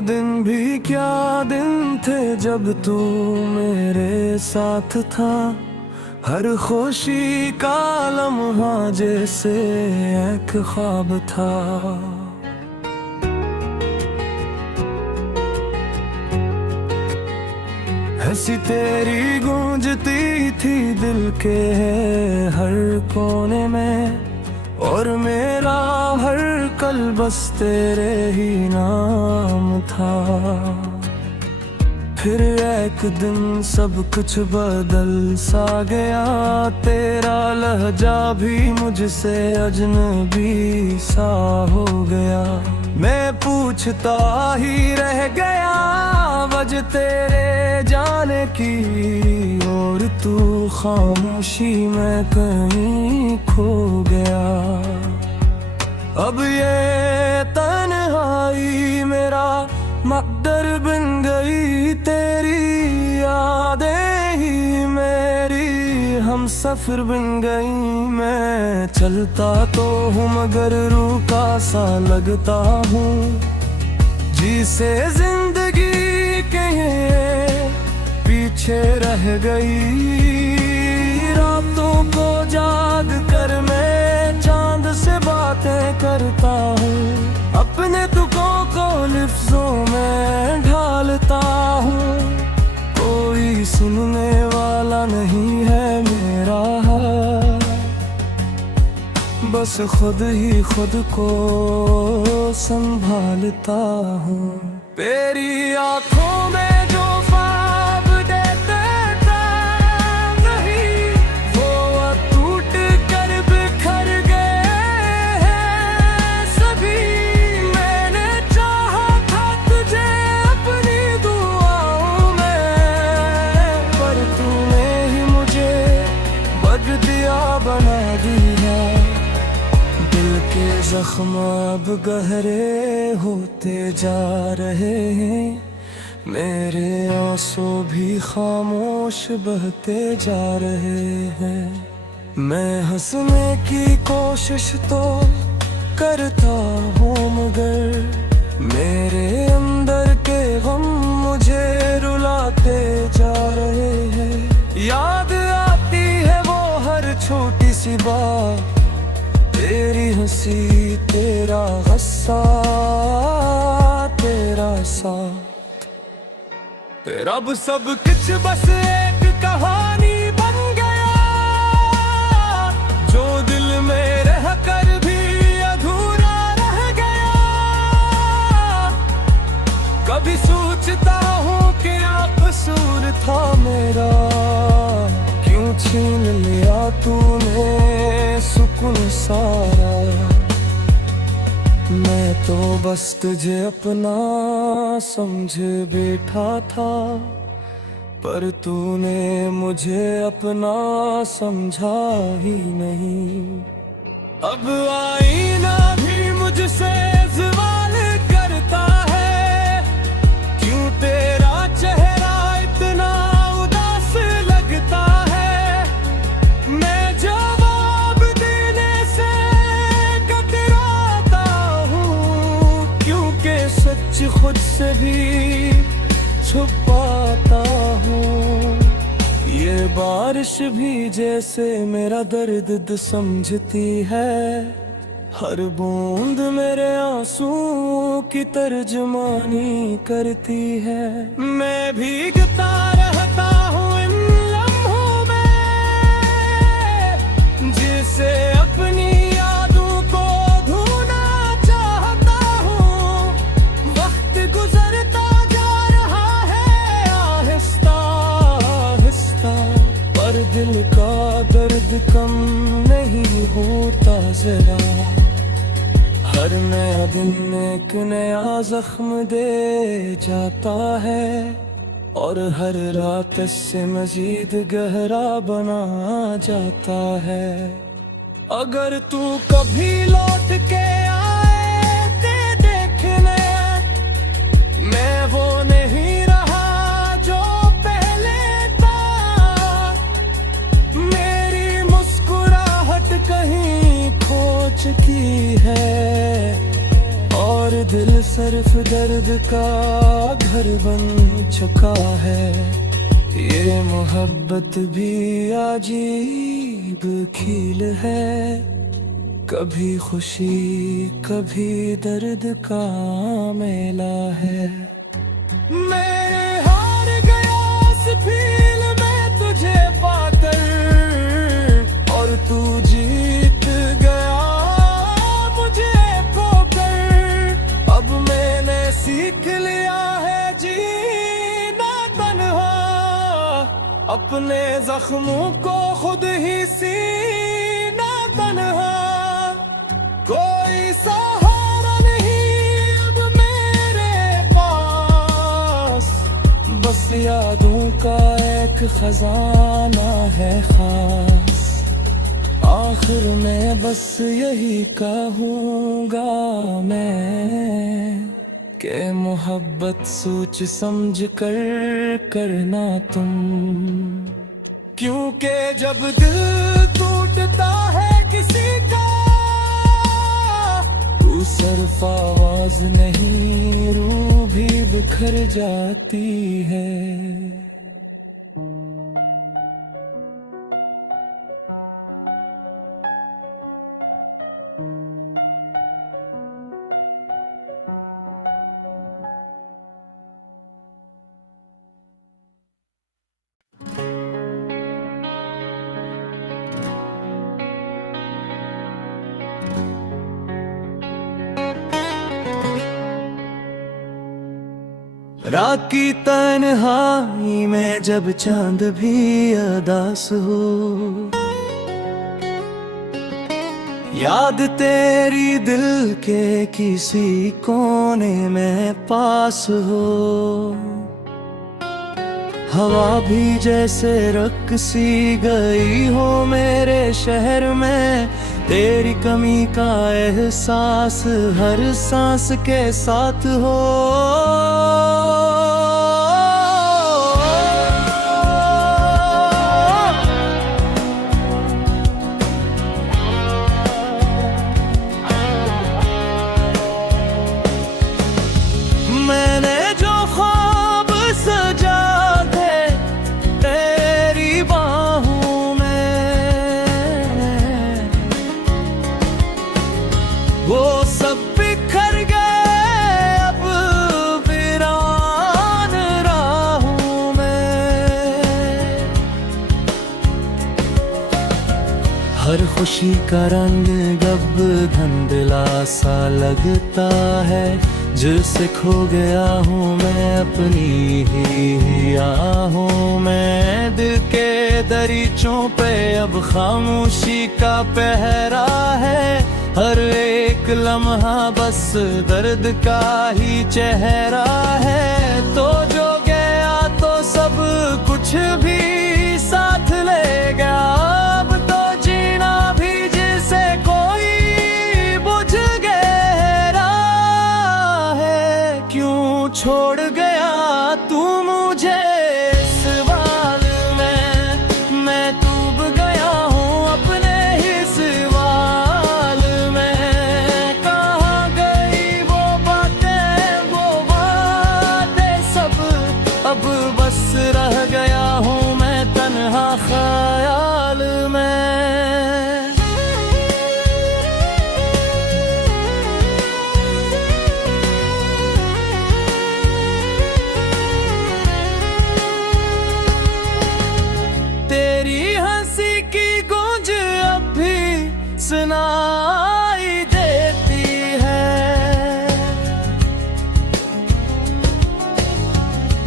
दिन भी क्या दिन थे जब तू मेरे साथ था। हर खुशी का लम्हा जैसे एक ख्वाब था। हंसी तेरी गूंजती थी दिल के हर कोने में, और मेरा हर कल बस तेरे ही नाम था। फिर एक दिन सब कुछ बदल सा गया, तेरा लहजा भी मुझसे अजनबी सा हो गया। मैं पूछता ही रह गया वजह तेरे जाने की, और तू खामोशी में कहीं खो गया। अब ये तन्हाई मेरा मकदर बन गई, तेरी यादें ही मेरी हम सफर बन गई। मैं चलता तो हूँ मगर रूखा सा लगता हूँ, जिसे जिंदगी के पीछे रह गई। रातों को जाग कर मैं चांद से बातें करता हूँ, अपने दुखों को लफ्जों में ढालता हूँ। कोई सुनने वाला नहीं है मेरा हाल, बस खुद ही खुद को संभालता हूँ। तेरी आँखों में जो ख्वाब देते थे नहीं, वो अब टूट कर बिखर गए हैं सभी। मैंने चाहा था तुझे अपनी दुआओं में, पर तूने ही मुझे बग दिया बना दिया। दिल के जख्म अब गहरे होते जा रहे हैं, मेरे आंसू भी खामोश बहते जा रहे हैं। मैं हंसने की कोशिश तो करता हूँ मगर मेरे अंदर के गम मुझे रुलाते जा रहे हैं। याद आती है वो हर छोटी सी बात, तेरी हंसी तेरा गुस्सा तेरा साथ। तेरा अब सब कुछ बस एक कहानी बन गया, जो दिल में रह कर भी अधूरा रह गया। कभी सोचता हूँ क्या कसूर था मेरा, क्यों छीन लिया तूने सुकून सारा। मैं तो बस तुझे अपना समझ बैठा था, पर तूने मुझे अपना समझा ही नहीं। अब आईना भी मुझसे सवाल करता है, क्यों तेरा चेहरा इतना उदास लगता है। मैं जवाब देने से कतराता हूँ, क्योंकि सच खुद से भी छुपाता हूँ। ये बारिश भी जैसे मेरा दर्द समझती है, हर बूंद मेरे आंसू की तर्जमानी करती है। मैं भीगता रहता हूँ इन लम्हों में, जिसे अपनी यादों को ढूंढना चाहता हूँ। वक्त गुजरता जा रहा है आहिस्ता आहिस्ता, पर दिल का दर्द कम नहीं होता जरा। हर नया दिन एक नया जख्म दे जाता है, और हर रात से मजीद गहरा बना जाता है। अगर तू कभी लौट के आए ते देखने, मैं वो नहीं रहा जो पहले था। मेरी मुस्कुराहट कहीं खो चुकी है, और दिल सिर्फ दर्द का घर बन चुका है। ये मोहब्बत भी अजीब खेल है, कभी खुशी कभी दर्द का मेला है। मेरे हार गया इस फील में तुझे पाकर, और तू जीत गया मुझे खोकर। अब मैंने सीख लिया है जीना तन्हा, अपने जख्मों को खुद ही सीना तन्हा। कोई सहारा नहीं अब मेरे पास, बस यादों का एक खजाना है खास। आखिर में बस यही कहूँगा मैं, कि मोहब्बत सोच समझ कर करना तुम। क्योंकि जब दिल टूटता है किसी का, सिर्फ आवाज नहीं रूह भी बिखर जाती है। रात की तन्हाई में जब चांद भी अदास हो, याद तेरी दिल के किसी कोने में पास हो। हवा भी जैसे रक़्सी गई हो मेरे शहर में, तेरी कमी का एहसास हर सांस के साथ हो। मैंने जो ख्वाब सजा थे तेरी बाहों में, वो सब बिखर गए अब वीरान राहों में। हर खुशी का रंग गब धुंधला सा लगता है, जिससे खो गया हूँ मैं अपनी ही आहों में। दिल के दरीचों पे अब खामोशी का पहरा है, हर एक लम्हा बस दर्द का ही चेहरा है। तो जो गया तो सब कुछ भी साथ ले गया, अब तो जीना भी जिसे कोई बुझ गहरा है। क्यों छोड़ गया तू मुझे इस सवाल में, मैं डूब गया हूँ अपने ही सवाल में। कहाँ गई वो बातें सब, अब बस रह गया हूँ मैं तन्हा ख्याल में। सुनाई देती है,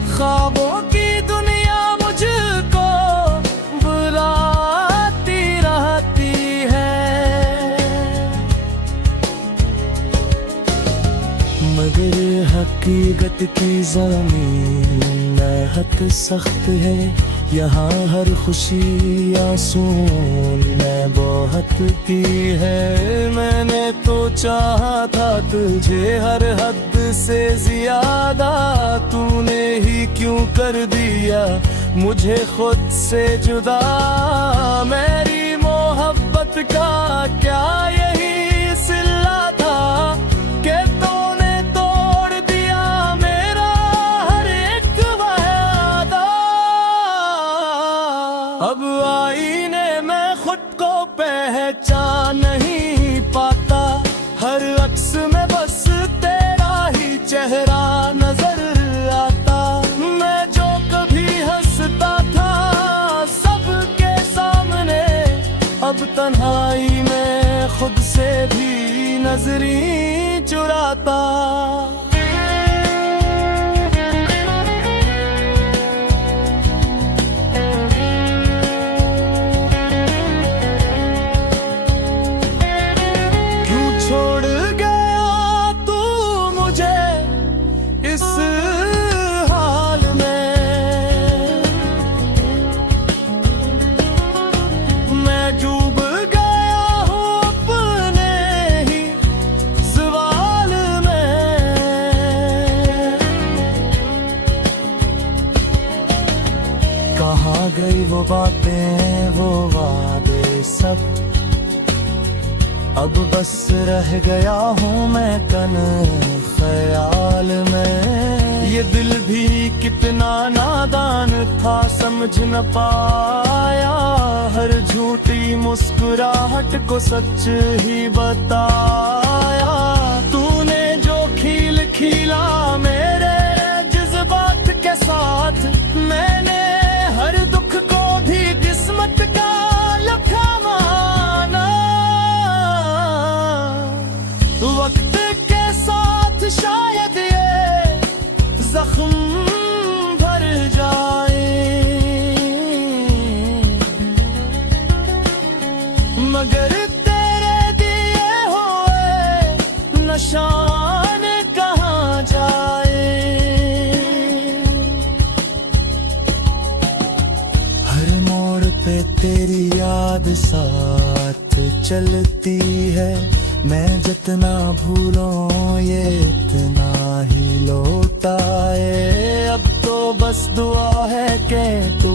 ख्वाबों की दुनिया मुझको बुलाती रहती है। मगर हकीकत की ज़मीन नहायत सख्त है, यहाँ हर खुशी आंसुओं ने बहुत की है। मैंने तो चाहा था तुझे हर हद से ज्यादा, तूने ही क्यों कर दिया मुझे खुद से जुदा। मेरी मोहब्बत का क्या यही सिला था कि तूने तोड़ नजरें चुराता। क्यों छोड़ गया तू मुझे इस हाल में, मैं डूब गया हूँ अपने ही सवाल में। कहाँ गई वो बातें वो वादे सब, अब बस रह गया हूँ मैं कन ख्याल में। ये दिल भी कितना नादान था समझ न पाया, हर झूठी मुस्कुराहट को सच ही बताया। तूने जो खील खीला मेरे जज्बात के साथ, मैंने हर दुख को भी किस्मत का लखा माना। वक्त के साथ शायद ये जख्म भर जाए, मगर तेरे दिए हुए निशान कहाँ जाए। हर मोड़ पे तेरी याद साथ चलती है, मैं जितना भूलों ये इतना ही लौट आए। अब तो बस दुआ है कि तू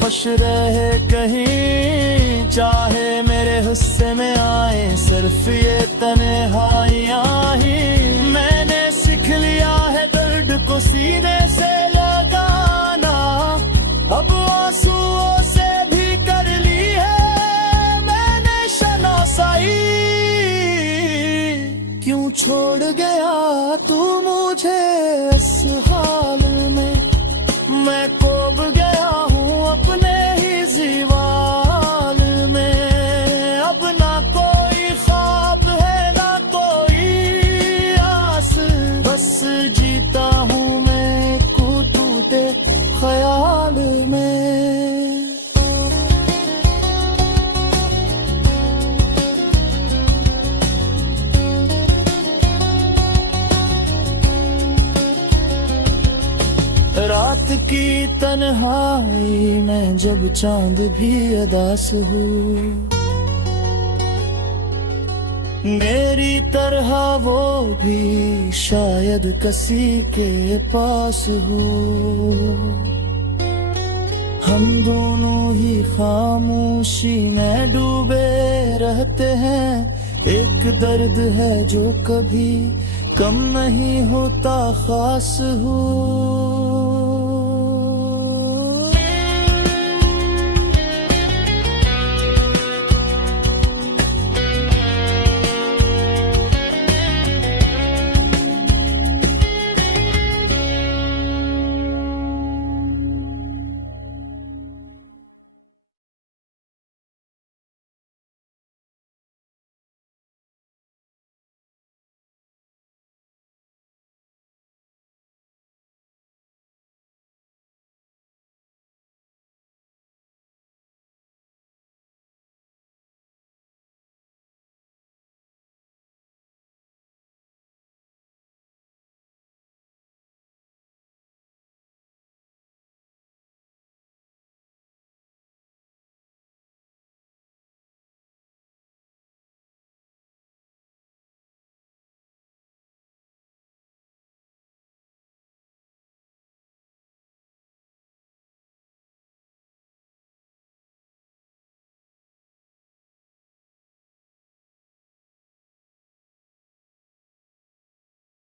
खुश रहे कहीं, चाहे मेरे हिस्से में आए सिर्फ ये तन्हाइयाँ ही। मैंने सीख लिया है दर्द को सीने से लगाना, अब आंसुओं से भी कर ली है मैंने शनासाई। क्यों छोड़ गया तू मुझे इस हाल में, मैं खो गया हूँ अपने ही जीवाल में। अब ना कोई ख्वाब है ना कोई आस, बस जीता हूँ मैं टूटे ख्याल में। रात की तन्हाई में जब चांद भी अदास हो, मेरी तरह वो भी शायद किसी के पास हो। हम दोनों ही खामोशी में डूबे रहते हैं, एक दर्द है जो कभी कम नहीं होता खास हो।